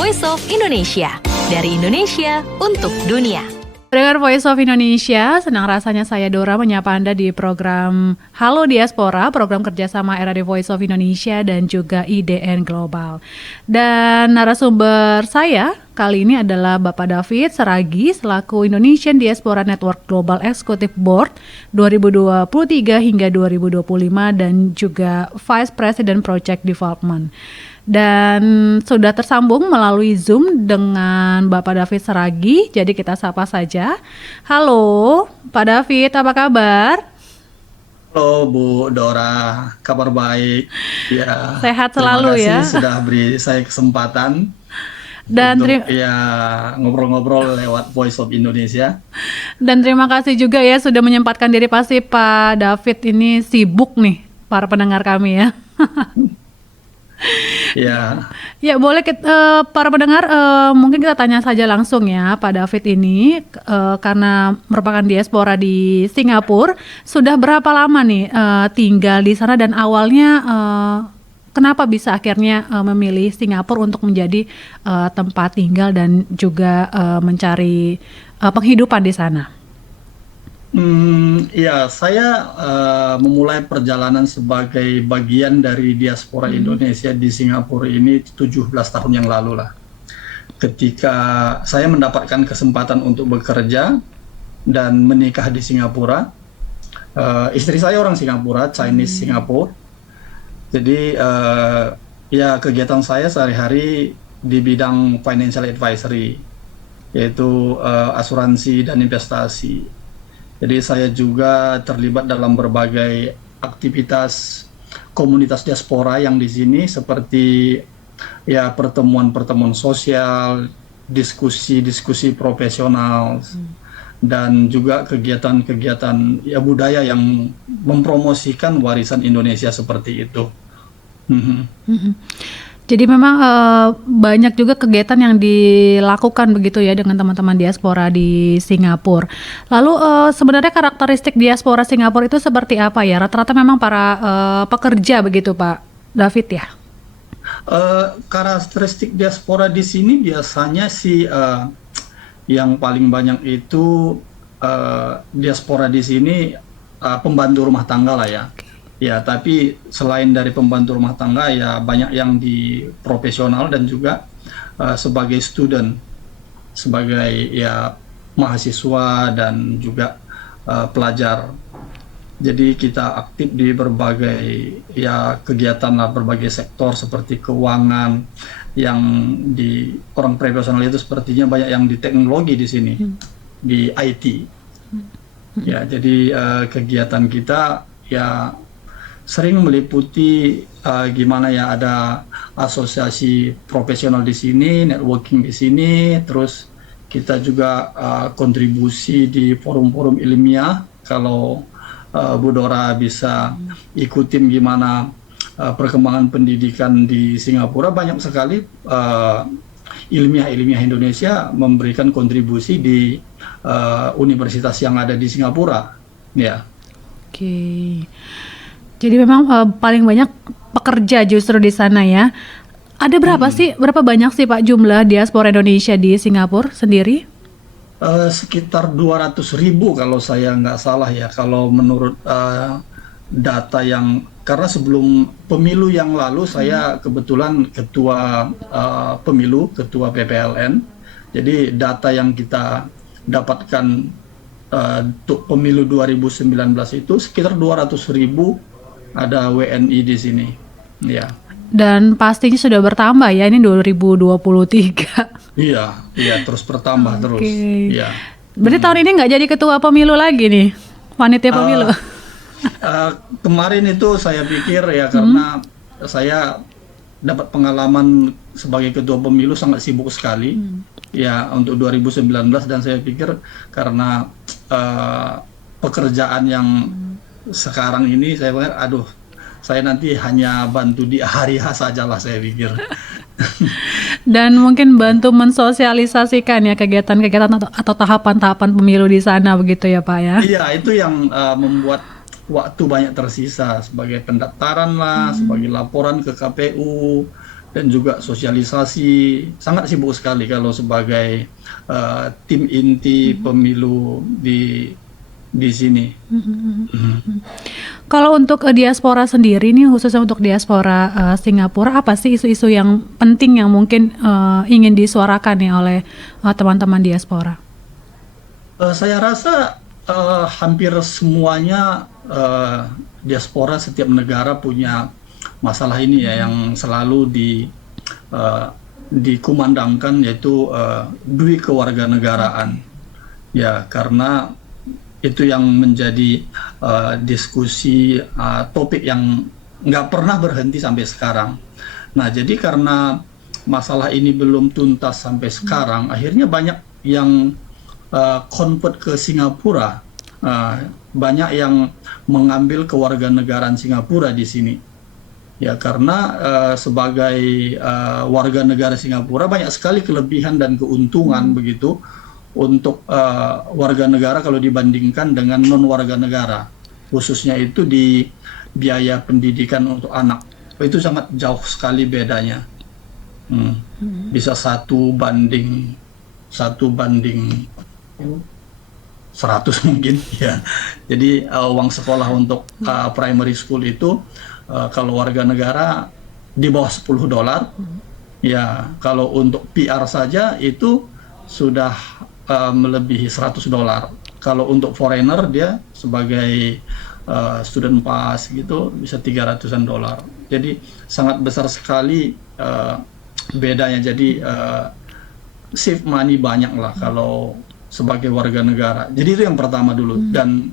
Voice of Indonesia. Dari Indonesia untuk dunia. Pendengar Voice of Indonesia, senang rasanya saya Dora menyapa Anda di program Halo Diaspora, program kerjasama RRI Voice of Indonesia dan juga IDN Global. Dan narasumber saya kali ini adalah Bapak David Seragi selaku Indonesian Diaspora Network Global Executive Board 2023 hingga 2025 dan juga Vice President Project Development. Dan sudah tersambung melalui Zoom dengan Bapak David Seragi, jadi kita sapa saja. Halo, Pak David, apa kabar? Halo Bu Dora, kabar baik. Ya, sehat selalu ya. Terima kasih sudah beri saya kesempatan dan untuk ngobrol-ngobrol lewat Voice of Indonesia. Dan terima kasih juga ya sudah menyempatkan diri, pasti Pak David ini sibuk nih para pendengar kami ya. Ya boleh para pendengar mungkin kita tanya saja langsung ya Pak David ini karena merupakan diaspora di Singapura, sudah berapa lama nih tinggal di sana dan awalnya kenapa bisa akhirnya memilih Singapura untuk menjadi tempat tinggal dan juga mencari penghidupan di sana? Saya memulai perjalanan sebagai bagian dari diaspora Indonesia di Singapura ini 17 tahun yang lalu lah. Ketika saya mendapatkan kesempatan untuk bekerja dan menikah di Singapura, istri saya orang Singapura, Chinese Singapura. Jadi kegiatan saya sehari-hari di bidang financial advisory, yaitu asuransi dan investasi. Jadi saya juga terlibat dalam berbagai aktivitas komunitas diaspora yang di sini seperti pertemuan-pertemuan sosial, diskusi-diskusi profesional, dan juga kegiatan-kegiatan budaya yang mempromosikan warisan Indonesia seperti itu. Jadi memang banyak juga kegiatan yang dilakukan begitu ya dengan teman-teman diaspora di Singapura. Lalu sebenarnya karakteristik diaspora Singapura itu seperti apa ya? Rata-rata memang para pekerja begitu Pak David ya? Karakteristik diaspora di sini biasanya sih yang paling banyak itu diaspora di sini pembantu rumah tangga lah ya. Ya, tapi selain dari pembantu rumah tangga ya banyak yang di profesional dan juga sebagai student, sebagai mahasiswa dan juga pelajar. Jadi kita aktif di berbagai kegiatan lah, berbagai sektor seperti keuangan, yang di orang profesional itu sepertinya banyak yang di teknologi di sini, di IT. Ya, jadi kegiatan kita sering meliputi gimana ada asosiasi profesional di sini, networking di sini, terus kita juga kontribusi di forum-forum ilmiah. Kalau Bu Dora bisa ikutin gimana perkembangan pendidikan di Singapura, banyak sekali ilmiah-ilmiah Indonesia memberikan kontribusi di universitas yang ada di Singapura. Ya. Oke. Jadi memang paling banyak pekerja justru di sana ya. Ada berapa banyak sih Pak jumlah diaspora Indonesia di Singapura sendiri? Sekitar 200.000 kalau saya nggak salah ya. Kalau menurut data karena sebelum pemilu yang lalu saya kebetulan ketua pemilu, ketua PPLN. Jadi data yang kita dapatkan untuk pemilu 2019 itu sekitar 200.000 ada WNI di sini, ya. Dan pastinya sudah bertambah ya, ini 2023. Iya, terus bertambah terus. Ya. Berarti tahun ini nggak jadi ketua pemilu lagi nih, panitia pemilu? Kemarin itu saya pikir karena saya dapat pengalaman sebagai ketua pemilu sangat sibuk sekali, ya untuk 2019 dan saya pikir karena pekerjaan yang sekarang ini saya pikir saya nanti hanya bantu di hari H saja lah saya pikir. Dan mungkin bantu mensosialisasikan ya kegiatan-kegiatan atau tahapan-tahapan pemilu di sana begitu ya Pak ya? Iya, itu yang membuat waktu banyak tersisa sebagai pendaftaran lah, sebagai laporan ke KPU, dan juga sosialisasi. Sangat sibuk sekali kalau sebagai tim inti pemilu di sini. Kalau untuk diaspora sendiri nih, khususnya untuk diaspora Singapura, apa sih isu-isu yang penting yang mungkin ingin disuarakan nih oleh teman-teman diaspora? Saya rasa hampir semuanya diaspora setiap negara punya masalah ini ya, yang selalu dikumandangkan, yaitu duit kewarganegaraan. Ya, karena itu yang menjadi diskusi, topik yang nggak pernah berhenti sampai sekarang. Nah, jadi karena masalah ini belum tuntas sampai sekarang, akhirnya banyak yang convert ke Singapura, banyak yang mengambil kewarganegaraan Singapura di sini. Ya, karena sebagai warga negara Singapura banyak sekali kelebihan dan keuntungan begitu untuk warga negara kalau dibandingkan dengan non warga negara, khususnya itu di biaya pendidikan untuk anak. Itu sangat jauh sekali bedanya. Bisa 1 banding 100 mungkin ya. Jadi uang sekolah untuk primary school itu kalau warga negara di bawah $10. Ya, kalau untuk PR saja itu sudah melebihi $100. Kalau untuk foreigner, dia sebagai student pass gitu bisa $300-an. Jadi sangat besar sekali bedanya. Jadi save money banyak lah kalau sebagai warga negara. Jadi itu yang pertama dulu. Dan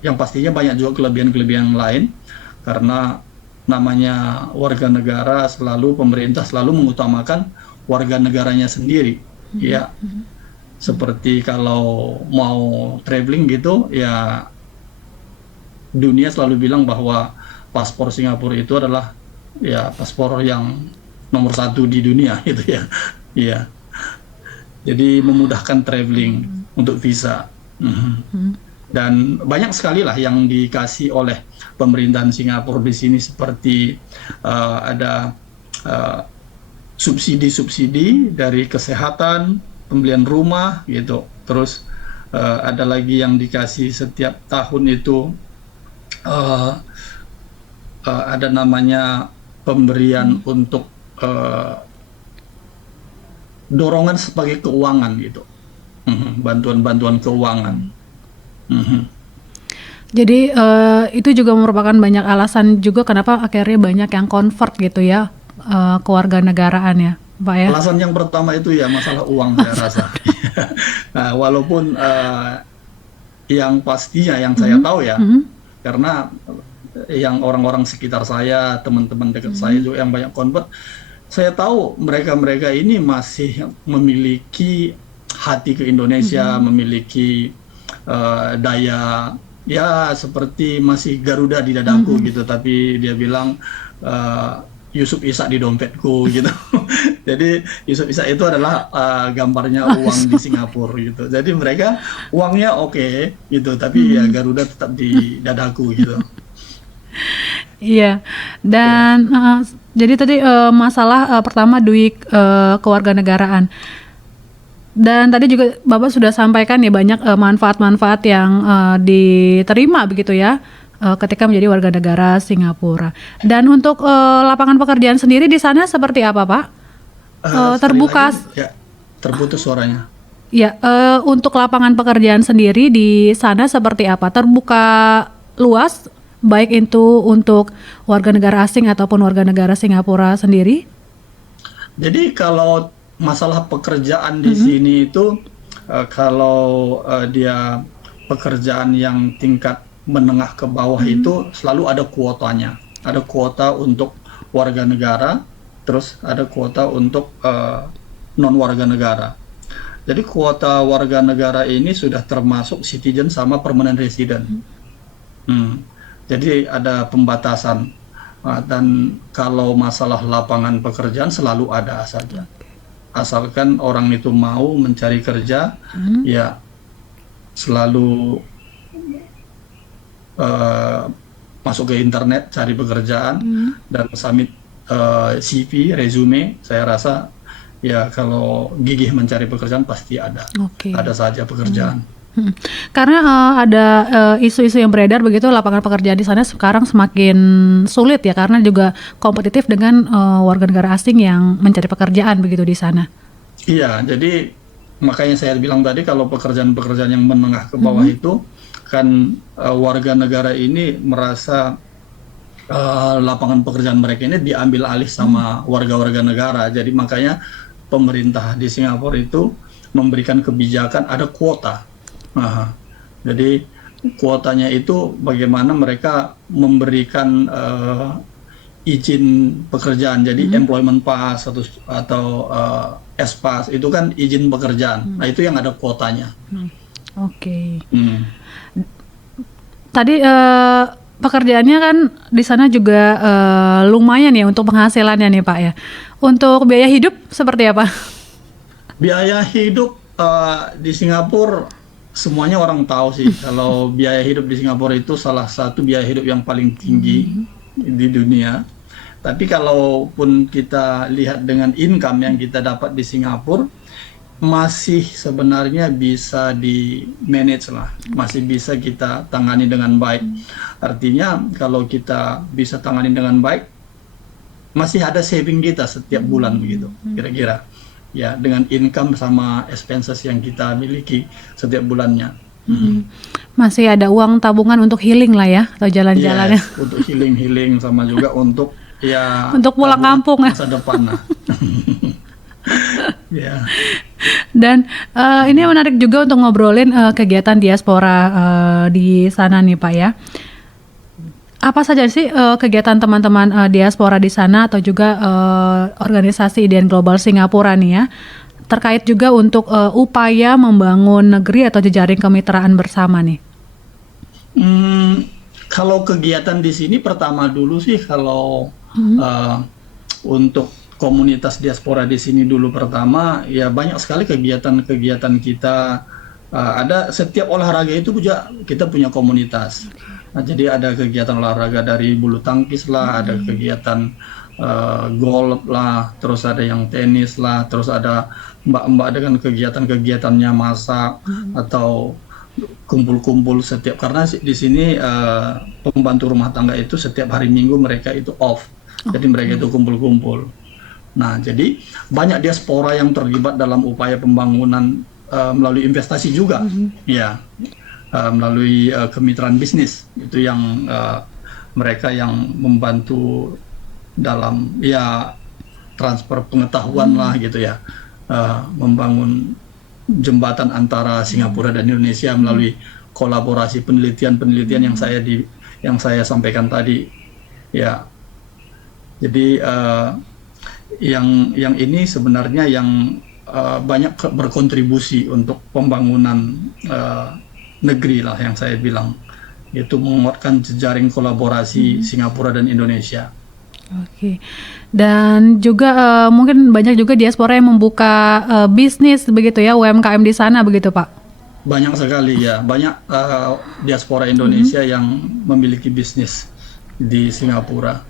yang pastinya banyak juga kelebihan-kelebihan lain, karena namanya warga negara, selalu pemerintah selalu mengutamakan warga negaranya sendiri. Ya, seperti kalau mau traveling gitu ya, dunia selalu bilang bahwa paspor Singapura itu adalah ya paspor yang nomor 1 di dunia gitu ya. Iya. Jadi memudahkan traveling untuk visa. Dan banyak sekali lah yang dikasih oleh pemerintahan Singapura di sini, seperti ada subsidi-subsidi dari kesehatan, pembelian rumah gitu. Terus ada lagi yang dikasih setiap tahun itu ada namanya pemberian untuk dorongan sebagai keuangan gitu, bantuan-bantuan keuangan. Jadi itu juga merupakan banyak alasan juga kenapa akhirnya banyak yang convert gitu ya, kewarganegaraan ya, Pak ya. Alasan yang pertama itu ya masalah uang, saya rasa. Nah, walaupun yang pastinya yang saya tahu ya, karena yang orang-orang sekitar saya, teman-teman dekat saya juga yang banyak convert, saya tahu mereka-mereka ini masih memiliki hati ke Indonesia, memiliki daya ya seperti masih Garuda di dadaku gitu, tapi dia bilang Yusuf Ishak di dompetku gitu. Jadi Yusuf Ishak itu adalah gambarnya uang di Singapura gitu. Jadi mereka uangnya oke gitu, tapi ya Garuda tetap di dadaku gitu. Iya, dan jadi tadi masalah pertama duit kewarganegaraan. Dan tadi juga Bapak sudah sampaikan ya banyak manfaat-manfaat yang diterima begitu ya ketika menjadi warga negara Singapura. Dan untuk lapangan pekerjaan sendiri di sana seperti apa, Pak? Terbuka? Lagi, ya, terputus suaranya. Ya, untuk lapangan pekerjaan sendiri di sana seperti apa? Terbuka luas, baik itu untuk warga negara asing ataupun warga negara Singapura sendiri? Jadi kalau masalah pekerjaan di sini itu kalau dia pekerjaan yang tingkat menengah ke bawah itu selalu ada kuotanya. Ada kuota untuk warga negara, terus ada kuota untuk non warga negara. Jadi kuota warga negara ini sudah termasuk citizen sama permanent resident. Jadi ada pembatasan. Dan kalau masalah lapangan pekerjaan selalu ada saja. Asalkan orang itu mau mencari kerja, ya selalu masuk ke internet cari pekerjaan dan submit CV, resume, saya rasa ya kalau gigih mencari pekerjaan pasti ada. Oke. Ada saja pekerjaan. Karena ada isu-isu yang beredar begitu, lapangan pekerjaan di sana sekarang semakin sulit ya, karena juga kompetitif dengan warga negara asing yang mencari pekerjaan begitu di sana. Iya, jadi makanya saya bilang tadi kalau pekerjaan-pekerjaan yang menengah ke bawah itu kan warga negara ini merasa lapangan pekerjaan mereka ini diambil alih sama warga-warga negara. Jadi makanya pemerintah di Singapura itu memberikan kebijakan ada kuota. Nah, jadi kuotanya itu bagaimana mereka memberikan izin pekerjaan. Jadi employment pass atau S-pass itu kan izin pekerjaan. Nah, itu yang ada kuotanya. Oke. Tadi pekerjaannya kan di sana juga lumayan ya untuk penghasilannya nih Pak ya. Untuk biaya hidup seperti apa? Biaya hidup di Singapura semuanya orang tahu sih kalau biaya hidup di Singapura itu salah satu biaya hidup yang paling tinggi di dunia. Tapi kalaupun kita lihat dengan income yang kita dapat di Singapura, masih sebenarnya bisa di manage lah, masih bisa kita tangani dengan baik. Artinya kalau kita bisa tangani dengan baik, masih ada saving kita setiap bulan begitu, kira-kira. Ya, dengan income sama expenses yang kita miliki setiap bulannya. Masih ada uang tabungan untuk healing lah ya, atau jalan-jalan ya. Untuk healing sama juga untuk ya untuk pulang kampung masa depan lah. Ya. Dan ini menarik juga untuk ngobrolin kegiatan diaspora di sana nih Pak ya. Apa saja sih kegiatan teman-teman diaspora di sana atau juga organisasi IDN Global Singapura nih ya, terkait juga untuk upaya membangun negeri atau jejaring kemitraan bersama nih? Kalau kegiatan di sini pertama dulu sih kalau untuk komunitas diaspora di sini dulu pertama ya banyak sekali kegiatan-kegiatan kita. Ada setiap olahraga itu juga kita punya komunitas. Nah, jadi ada kegiatan olahraga dari bulu tangkis lah, ada kegiatan golf lah, terus ada yang tenis lah, terus ada mbak-mbak dengan kegiatan-kegiatannya masak atau kumpul-kumpul setiap, karena di sini pembantu rumah tangga itu setiap hari Minggu mereka itu off, jadi mereka itu kumpul-kumpul. Nah, jadi banyak diaspora yang terlibat dalam upaya pembangunan melalui investasi juga, ya. Melalui kemitraan bisnis itu yang mereka yang membantu dalam ya transfer pengetahuan lah gitu ya, membangun jembatan antara Singapura dan Indonesia melalui kolaborasi penelitian yang saya sampaikan tadi ya. Jadi yang ini sebenarnya yang banyak berkontribusi untuk pembangunan negeri lah yang saya bilang, yaitu menguatkan jejaring kolaborasi Singapura dan Indonesia. Oke. Dan juga mungkin banyak juga diaspora yang membuka bisnis begitu ya, UMKM di sana begitu Pak? Banyak sekali ya, banyak diaspora Indonesia yang memiliki bisnis di Singapura.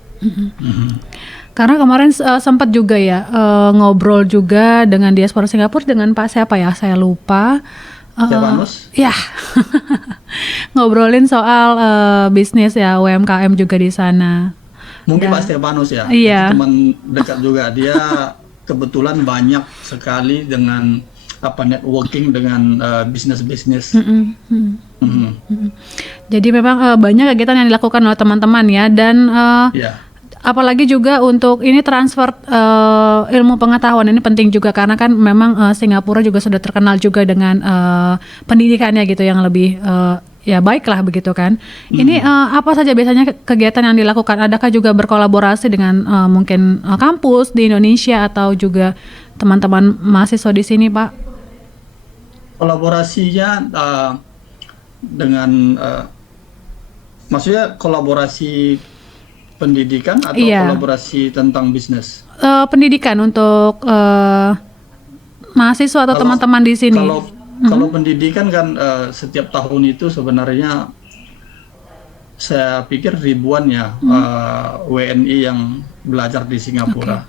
Karena kemarin sempat juga ya ngobrol juga dengan diaspora Singapura dengan Pak siapa ya, saya lupa. Stefanus? Ya, ngobrolin soal bisnis ya, UMKM juga di sana. Mungkin Pak Stefanus ya, iya. Teman dekat juga. Dia kebetulan banyak sekali dengan networking dengan bisnis-bisnis. Jadi memang banyak kegiatan yang dilakukan oleh teman-teman ya, dan apalagi juga untuk ini transfer ilmu pengetahuan ini penting juga, karena kan memang Singapura juga sudah terkenal juga dengan pendidikannya gitu yang lebih ya baik lah begitu kan. Ini apa saja biasanya kegiatan yang dilakukan? Adakah juga berkolaborasi dengan mungkin kampus di Indonesia atau juga teman-teman mahasiswa di sini Pak? Kolaborasinya dengan maksudnya kolaborasi pendidikan atau kolaborasi tentang bisnis? Pendidikan untuk mahasiswa atau teman-teman di sini. Kalau pendidikan kan setiap tahun itu sebenarnya saya pikir ribuan ya WNI yang belajar di Singapura,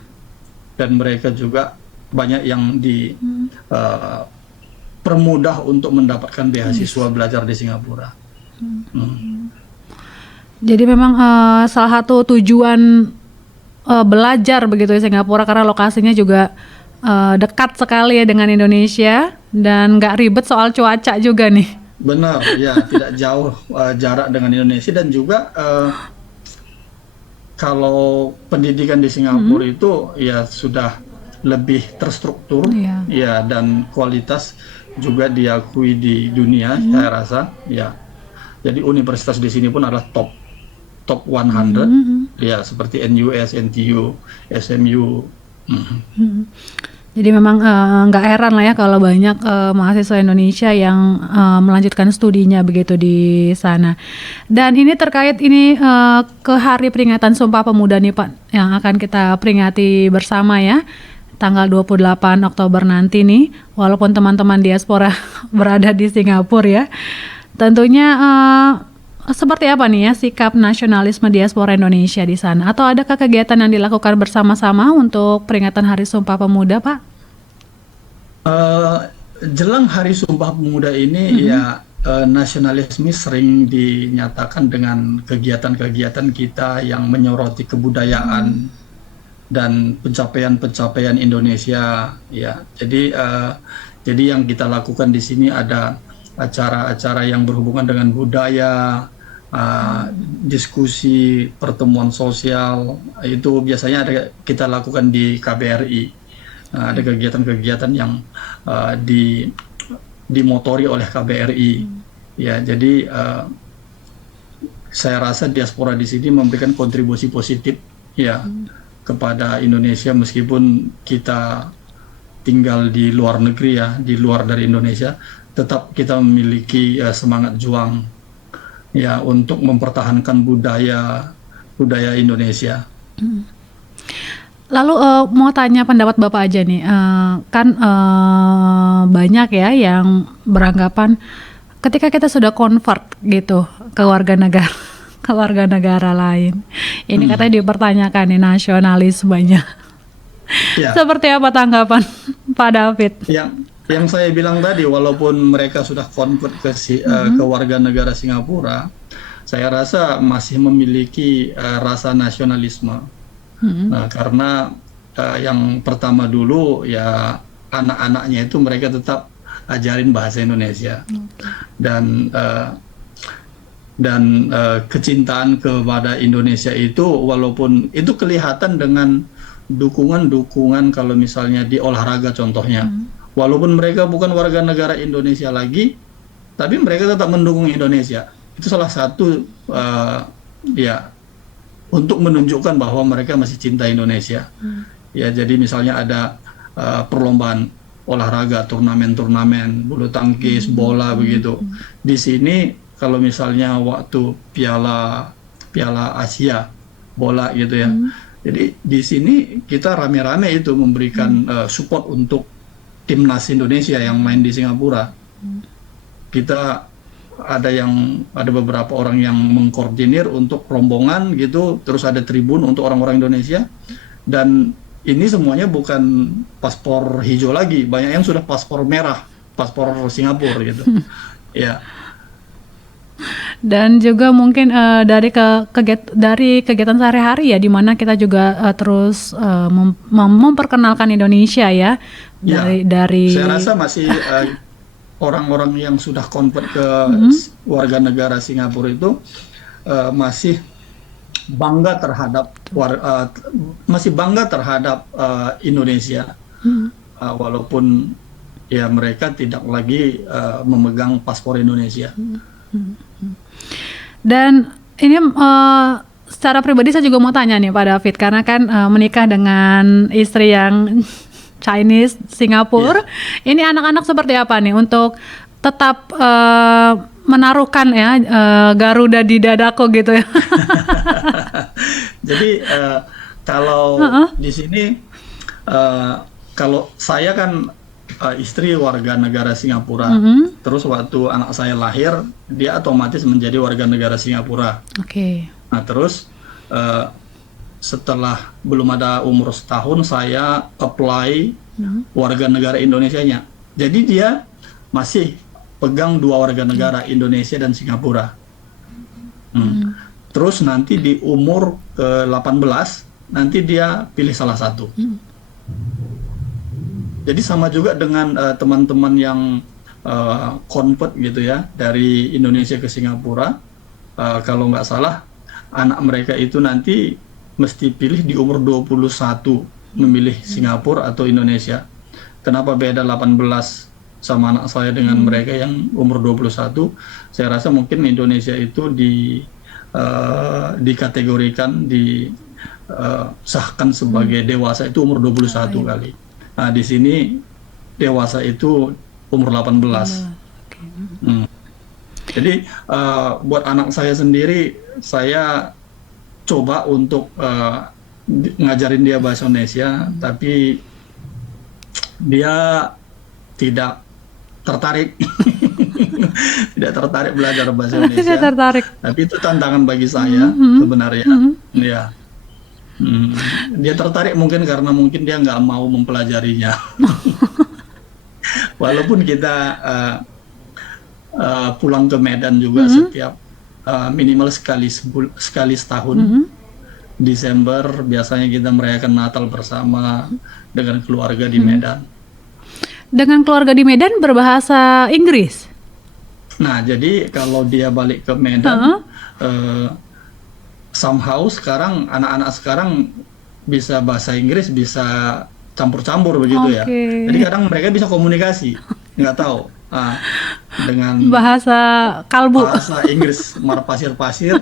dan mereka juga banyak yang dipermudah untuk mendapatkan beasiswa belajar di Singapura. Jadi memang salah satu tujuan belajar begitu di Singapura karena lokasinya juga dekat sekali ya dengan Indonesia dan nggak ribet soal cuaca juga nih. Benar, ya, tidak jauh jarak dengan Indonesia, dan juga kalau pendidikan di Singapura itu ya sudah lebih terstruktur, ya, dan kualitas juga diakui di dunia, saya rasa, ya. Jadi universitas di sini pun adalah top 100, ya, seperti NUS, NTU, SMU. Jadi memang nggak heran lah ya kalau banyak mahasiswa Indonesia yang melanjutkan studinya begitu di sana. Dan ini terkait ke hari peringatan Sumpah Pemuda nih Pak, yang akan kita peringati bersama ya, tanggal 28 Oktober nanti nih, walaupun teman-teman diaspora berada di Singapura ya. Tentunya seperti apa nih ya sikap nasionalisme diaspora Indonesia di sana? Atau adakah kegiatan yang dilakukan bersama-sama untuk peringatan Hari Sumpah Pemuda, Pak? Jelang Hari Sumpah Pemuda ini ya nasionalisme sering dinyatakan dengan kegiatan-kegiatan kita yang menyoroti kebudayaan dan pencapaian-pencapaian Indonesia, ya. Jadi yang kita lakukan di sini ada acara-acara yang berhubungan dengan budaya, diskusi, pertemuan sosial, itu biasanya ada kita lakukan di KBRI. Ada kegiatan-kegiatan yang dimotori oleh KBRI, ya. Jadi saya rasa diaspora di sini memberikan kontribusi positif, ya, kepada Indonesia, meskipun kita tinggal di luar negeri, ya, di luar dari Indonesia, tetap kita memiliki semangat juang, ya, untuk mempertahankan budaya Indonesia. Lalu mau tanya pendapat Bapak aja nih, kan banyak ya yang beranggapan ketika kita sudah convert gitu ke warga negara lain, ini katanya dipertanyakan nih nasionalismenya. Ya. Seperti apa tanggapan Pak David? Yang saya bilang tadi, walaupun mereka sudah convert ke warga negara Singapura, saya rasa masih memiliki rasa nasionalisme. Nah, karena yang pertama dulu ya anak-anaknya itu mereka tetap ajarin bahasa Indonesia, dan kecintaan kepada Indonesia itu, walaupun itu kelihatan dengan dukungan kalau misalnya di olahraga contohnya, walaupun mereka bukan warga negara Indonesia lagi, tapi mereka tetap mendukung Indonesia. Itu salah satu ya untuk menunjukkan bahwa mereka masih cinta Indonesia. Ya, jadi misalnya ada perlombaan olahraga, turnamen bulu tangkis, bola begitu. Di sini kalau misalnya waktu Piala Asia bola gitu ya. Jadi di sini kita rame-rame itu memberikan support untuk timnas Indonesia yang main di Singapura. Kita ada beberapa orang yang mengkoordinir untuk rombongan gitu, terus ada tribun untuk orang-orang Indonesia, dan ini semuanya bukan paspor hijau lagi, banyak yang sudah paspor merah, paspor Singapura gitu. Ya. Dan juga mungkin dari kegiatan sehari-hari ya, di mana kita juga terus memperkenalkan Indonesia ya. Dari saya rasa masih orang-orang yang sudah convert ke warga negara Singapura itu masih bangga terhadap Indonesia, walaupun ya mereka tidak lagi memegang paspor Indonesia. Dan ini secara pribadi saya juga mau tanya nih Pak David, karena kan menikah dengan istri yang Chinese Singapura, ini anak-anak seperti apa nih untuk tetap menaruhkan ya Garuda di dadaku gitu ya? Jadi kalau di sini kalau saya kan istri warga negara Singapura. Mhm. Terus waktu anak saya lahir, dia otomatis menjadi warga negara Singapura. Oke. Nah, terus eh, setelah belum ada umur setahun, saya apply warga negara Indonesianya. Jadi dia masih pegang dua warga negara, Indonesia dan Singapura. Terus nanti di umur ke-18, nanti dia pilih salah satu. Jadi sama juga dengan teman-teman yang convert gitu ya, dari Indonesia ke Singapura. Kalau nggak salah, anak mereka itu nanti mesti pilih di umur 21, memilih Singapura atau Indonesia. Kenapa beda 18 sama anak saya dengan mereka yang umur 21? Saya rasa mungkin Indonesia itu dikategorikan, disahkan sebagai dewasa itu umur 21 kali. Nah, di sini dewasa itu umur 18. Jadi buat anak saya sendiri, saya coba untuk ngajarin dia bahasa Indonesia, tapi dia tidak tertarik. Tidak tertarik belajar bahasa Indonesia. Tidak tertarik. Tapi itu tantangan bagi saya sebenarnya. Ya. Dia tertarik mungkin karena mungkin dia nggak mau mempelajarinya. Walaupun kita pulang ke Medan juga setiap minimal sekali setahun. Desember biasanya kita merayakan Natal bersama dengan keluarga di Medan. Dengan keluarga di Medan berbahasa Inggris? Nah, jadi kalau dia balik ke Medan, somehow sekarang anak-anak sekarang bisa bahasa Inggris, bisa campur-campur begitu ya. Jadi kadang mereka bisa komunikasi, nggak tahu. Dengan bahasa kalbu, bahasa Inggris marpasir-pasir,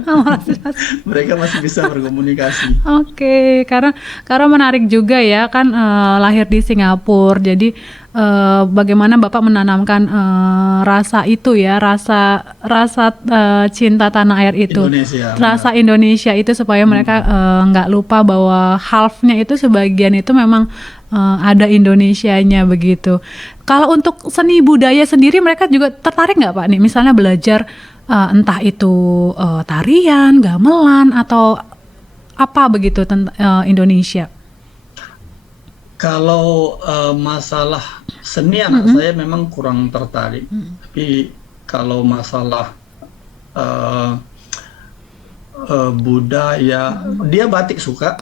mereka masih bisa berkomunikasi. Oke, karena menarik juga ya kan, lahir di Singapura, jadi bagaimana Bapak menanamkan rasa itu ya, rasa cinta tanah air itu, Indonesia, rasa Indonesia itu, supaya mereka nggak lupa bahwa halfnya itu, sebagian itu memang ada Indonesianya begitu. Kalau untuk seni budaya sendiri, mereka juga tertarik nggak Pak nih, misalnya belajar entah itu tarian, gamelan atau apa begitu tentang Indonesia? Kalau masalah seni, anak saya memang kurang tertarik. Tapi kalau masalah budaya, dia batik suka.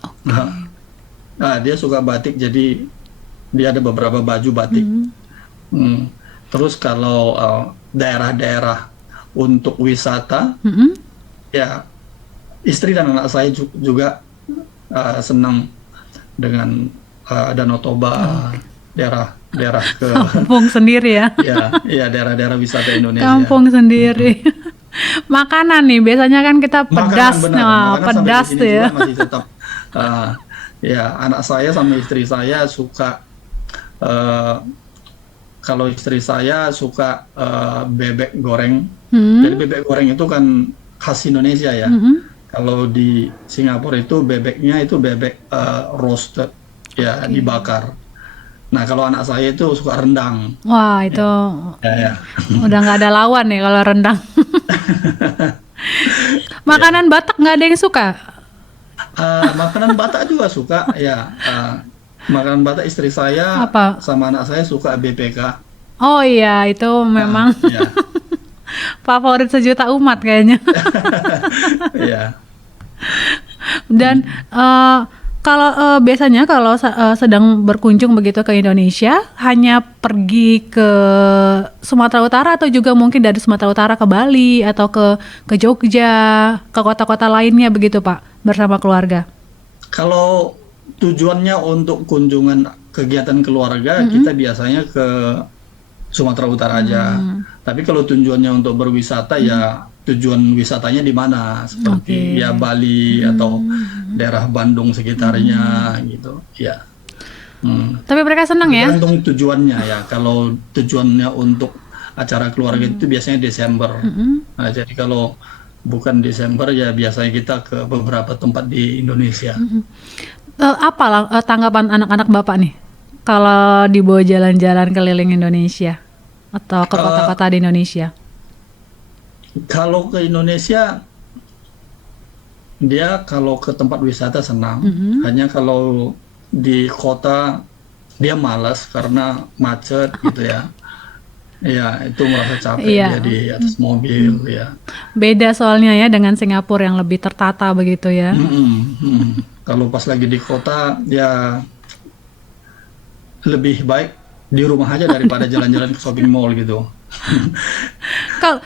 Nah, dia suka batik, jadi dia ada beberapa baju batik. Terus kalau daerah-daerah untuk wisata, ya istri dan anak saya juga senang dengan Danau Toba, daerah ke kampung sendiri ya. Ya, daerah-daerah wisata Indonesia. Kampung sendiri. Makanan nih, biasanya kan kita pedas, pedas ya. Masih tetap, ya, anak saya sama istri saya suka, kalau istri saya suka bebek goreng. Jadi bebek goreng itu kan khas Indonesia ya. Kalau di Singapura itu bebeknya itu bebek roasted, ya, dibakar. Nah, kalau anak saya itu suka rendang. Wah, itu Ya. udah nggak ada lawan nih kalau rendang. Makanan Batak nggak ada yang suka? Makanan Batak juga suka, ya. Makanan Batak istri saya Apa? sama anak saya suka BPK. Oh iya, itu memang Ya. favorit sejuta umat kayaknya. Ya. Dan kalau biasanya kalau sedang berkunjung begitu ke Indonesia, hanya pergi ke Sumatera Utara atau juga mungkin dari Sumatera Utara ke Bali atau ke Jogja, ke kota-kota lainnya begitu Pak, bersama keluarga? Kalau tujuannya untuk kunjungan kegiatan keluarga, kita biasanya ke Sumatera Utara aja. Tapi kalau tujuannya untuk berwisata, ya tujuan wisatanya di mana, seperti ya Bali atau daerah Bandung sekitarnya gitu, ya. Tapi mereka senang ya? Tergantung tujuannya ya. Kalau tujuannya untuk acara keluarga itu biasanya Desember. Nah, jadi kalau bukan Desember, ya biasanya kita ke beberapa tempat di Indonesia. Apa tanggapan anak-anak Bapak nih? kalau dibawa jalan-jalan keliling Indonesia atau ke Eh, kota-kota di Indonesia? Kalau ke Indonesia, dia kalau ke tempat wisata senang. Mm-mm. Hanya kalau di kota dia malas karena macet gitu ya. Ya, itu merasa capek dia Iya, di atas mobil ya. beda soalnya ya dengan Singapura yang lebih tertata begitu ya. Mm-mm, mm. Kalau pas lagi di kota ya lebih baik di rumah aja daripada jalan-jalan ke shopping mall gitu.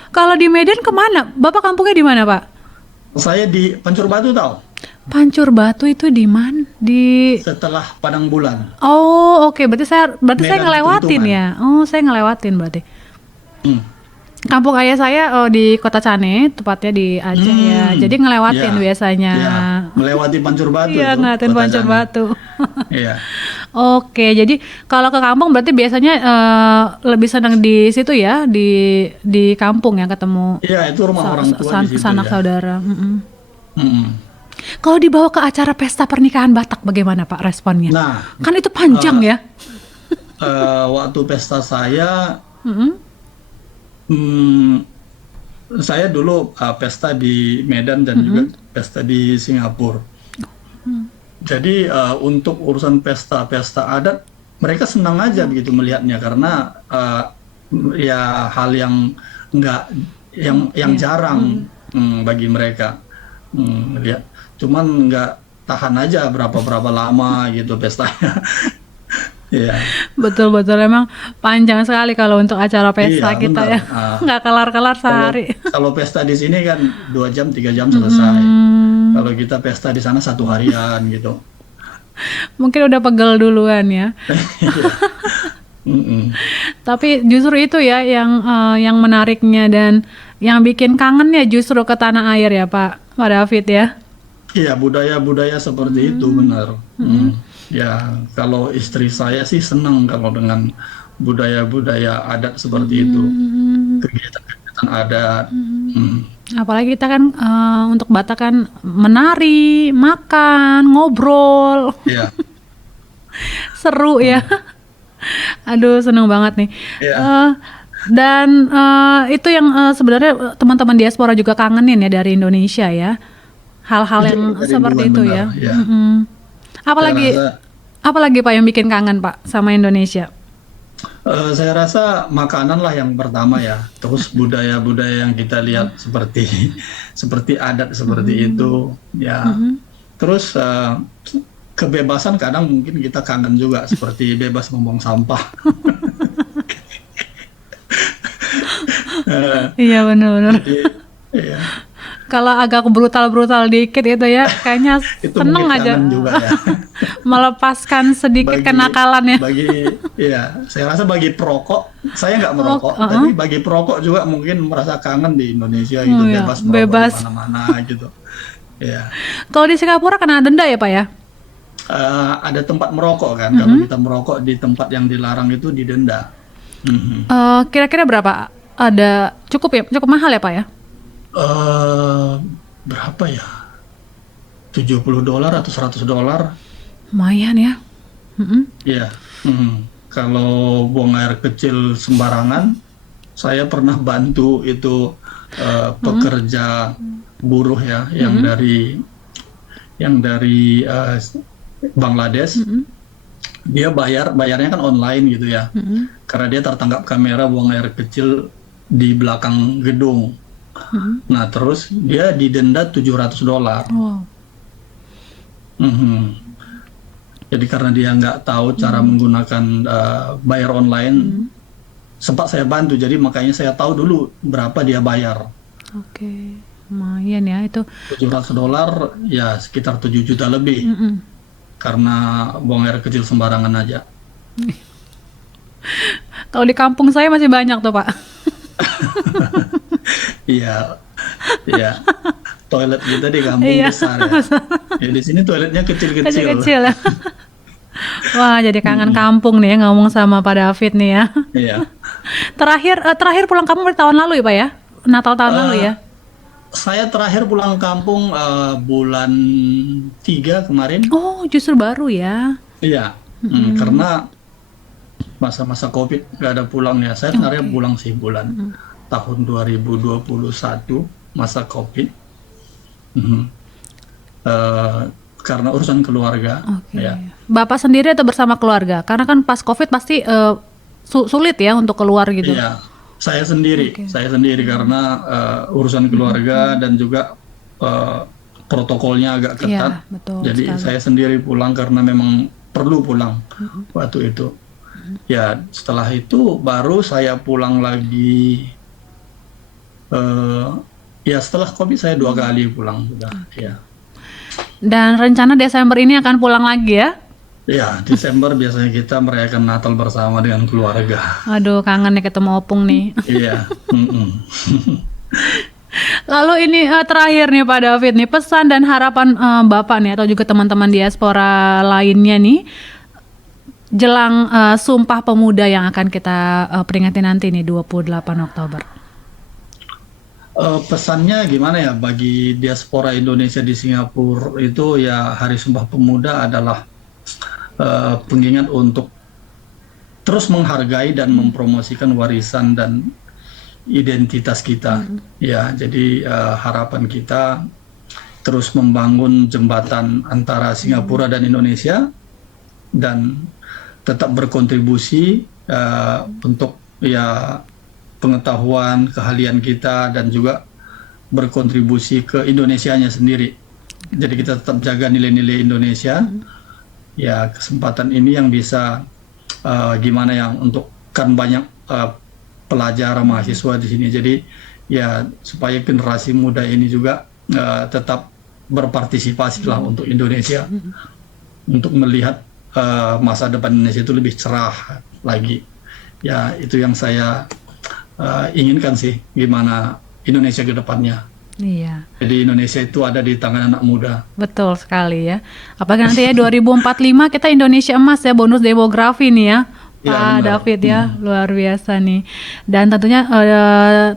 Kalau di Medan kemana? Bapak kampungnya di mana, Pak? Saya di Pancur Batu tahu, Pancur Batu itu di mana? Di setelah Padang Bulan, Oh, oke. Berarti saya Medan ngelewatin Petuntungan. ya. Oh, saya ngelewatin berarti. Hmm. Kampung ayah saya di Kota Cane, tepatnya di Aceh ya. Hmm, Jadi ngelewatin ya, biasanya. ya, melewati Pancur Batu Iya, itu ngeliatin kota Pancur Cane. Batu. Iya, Oke, jadi kalau ke kampung berarti biasanya lebih senang di situ ya, di kampung ya ketemu iya itu rumah orang tua di situ sanak ya. saudara. Mm-mm. Mm. Kalau dibawa ke acara pesta pernikahan Batak, bagaimana Pak responnya? Nah, Kan itu panjang eh, ya. waktu pesta saya, Mm-mm. hmm, saya dulu pesta di Medan dan juga pesta di Singapura. Jadi untuk urusan pesta-pesta adat, mereka senang aja begitu melihatnya karena ya hal yang nggak yang Iya. jarang bagi mereka lihat. Cuman nggak tahan aja berapa lama gitu pestanya. Iya, Betul-betul emang panjang sekali kalau untuk acara iya pesta kita benar. ya. Nggak kelar-kelar Kalau sehari. kalau pesta di sini kan 2 jam 3 jam selesai. Hmm, Kalau kita pesta di sana 1 harian gitu. mungkin udah pegel duluan ya. Iya. Mm-mm. Tapi justru itu ya yang menariknya dan yang bikin kangen ya justru ke tanah air ya Pak David ya. Iya, budaya-budaya seperti itu benar. Ya, kalau istri saya sih senang kalau dengan budaya-budaya adat seperti itu, Hmm, kegiatan-kegiatan adat. Hmm. apalagi kita kan untuk Batak kan menari, makan, ngobrol, Iya, seru ya. Aduh, seneng banget nih. iya, Eh, dan itu yang sebenarnya teman-teman diaspora juga kangenin ya dari Indonesia ya. Hal-hal itu yang seperti kerinduan itu benar. ya. Ya, Mm-mm. saya Apalagi rasa, apalagi Pak yang bikin kangen Pak sama Indonesia? saya rasa makanan lah yang pertama ya. Terus budaya-budaya yang kita lihat seperti seperti adat seperti itu. Ya, terus kebebasan kadang mungkin kita kangen juga seperti bebas membuang sampah. Eh, Iya benar-benar. jadi ya Kalau agak brutal-brutal dikit itu ya, kayaknya itu seneng mungkin aja kangen juga ya. melepaskan sedikit Bagi kenakalan ya. bagi ya saya rasa bagi perokok, saya nggak merokok, uh-uh. tapi bagi perokok juga mungkin merasa kangen di Indonesia gitu, Oh ya, bebas merokok di bebas. mana-mana gitu. Ya. Kalau di Singapura kena denda ya Pak ya? Ada tempat merokok kan, kalau kita merokok di tempat yang dilarang itu didenda. Mhm. Kira-kira berapa? Ada cukup ya? Cukup mahal ya Pak ya? Eh, berapa ya? $70 atau $100? Lumayan ya. Mm-mm. Iya. Kalau buang air kecil sembarangan, saya pernah bantu itu pekerja buruh ya, yang dari Bangladesh. Dia bayarnya kan online gitu ya, karena dia tertangkap kamera buang air kecil di belakang gedung. Nah, terus dia didenda $700. Wow. Mhm. Jadi karena dia nggak tahu cara menggunakan bayar online, sempat saya bantu. Jadi makanya saya tahu dulu berapa dia bayar. Oke, lumayan ya itu. $700 ya sekitar 7 juta lebih Mm-mm. karena buang air kecil sembarangan aja. Kalau di kampung saya masih banyak tuh Pak. Iya, iya. Toilet kita di kampung Iya. besar ya. Ya di sini toiletnya kecil-kecil. Kecil-kecil ya. Wah, jadi kangen kampung nih ya ngomong sama Pak David nih ya. Iya. Terakhir pulang kampung dari tahun lalu ya Pak ya? Natal tahun lalu ya? Saya terakhir pulang kampung bulan 3 kemarin. Oh, justru baru ya. Iya. Karena masa-masa COVID nggak ada pulang ya. Saya sebenarnya pulang sih bulan tahun 2021 masa COVID. Mhm. Eh, karena urusan keluarga Oke. ya. Bapak sendiri atau bersama keluarga? Karena kan pas COVID pasti sulit ya untuk keluar gitu. Iya, saya sendiri, karena urusan keluarga dan juga protokolnya agak Iya, ketat. betul Jadi sekali. saya sendiri pulang karena memang perlu pulang waktu itu. Ya, setelah itu baru saya pulang lagi. Ya setelah COVID saya 2 kali pulang sudah. Ya, Dan rencana Desember ini akan pulang lagi ya? ya Desember biasanya kita merayakan Natal bersama dengan keluarga. Aduh, kangen nih ketemu opung nih. Iya. Mm-mm. Lalu ini terakhir nih Pak David nih, pesan dan harapan Bapak nih atau juga teman-teman diaspora lainnya nih jelang Sumpah Pemuda yang akan kita peringati nanti nih 28 Oktober. Pesannya gimana ya bagi diaspora Indonesia di Singapura itu ya Hari Sumpah Pemuda adalah pengingat untuk terus menghargai dan mempromosikan warisan dan identitas kita. Ya, jadi harapan kita terus membangun jembatan antara Singapura dan Indonesia dan tetap berkontribusi untuk ya pengetahuan, keahlian kita dan juga berkontribusi ke Indonesianya sendiri. Jadi kita tetap jaga nilai-nilai Indonesia. Ya, kesempatan ini yang bisa gimana ya untuk kan banyak pelajar mahasiswa di sini. Jadi ya supaya generasi muda ini juga tetap berpartisipasi lah untuk Indonesia, untuk melihat masa depan Indonesia itu lebih cerah lagi. Ya, itu yang saya inginkan sih, gimana Indonesia ke depannya. Iya, Jadi Indonesia itu ada di tangan anak muda. betul sekali ya. Apalagi nanti ya 2045 kita Indonesia emas ya, bonus demografi nih ya. Iya, Pak benar. David ya, luar biasa nih. Dan tentunya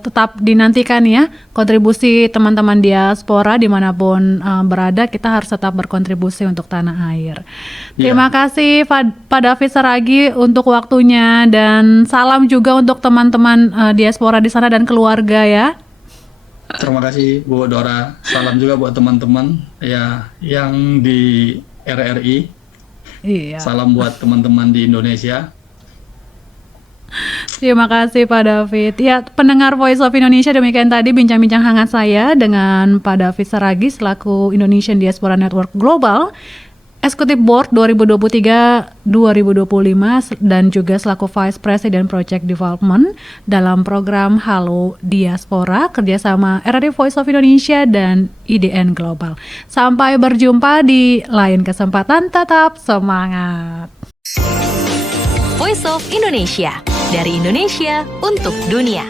tetap dinantikan ya kontribusi teman-teman diaspora dimanapun berada, kita harus tetap berkontribusi untuk tanah air. Terima kasih Pak David Saragi untuk waktunya dan salam juga untuk teman-teman diaspora di sana dan keluarga ya. Terima kasih Bu Dora. Salam juga buat teman-teman ya yang di RRI. Iya. Salam buat teman-teman di Indonesia. Terima kasih Pak David. Ya, pendengar Voice of Indonesia, demikian tadi bincang-bincang hangat saya dengan Pak David Saragi selaku Indonesian Diaspora Network Global, Executive Board 2023-2025 dan juga selaku Vice President Project Development dalam program Halo Diaspora kerjasama RRI Voice of Indonesia dan IDN Global. Sampai berjumpa di lain kesempatan, tetap semangat. Voice of Indonesia, dari Indonesia untuk dunia.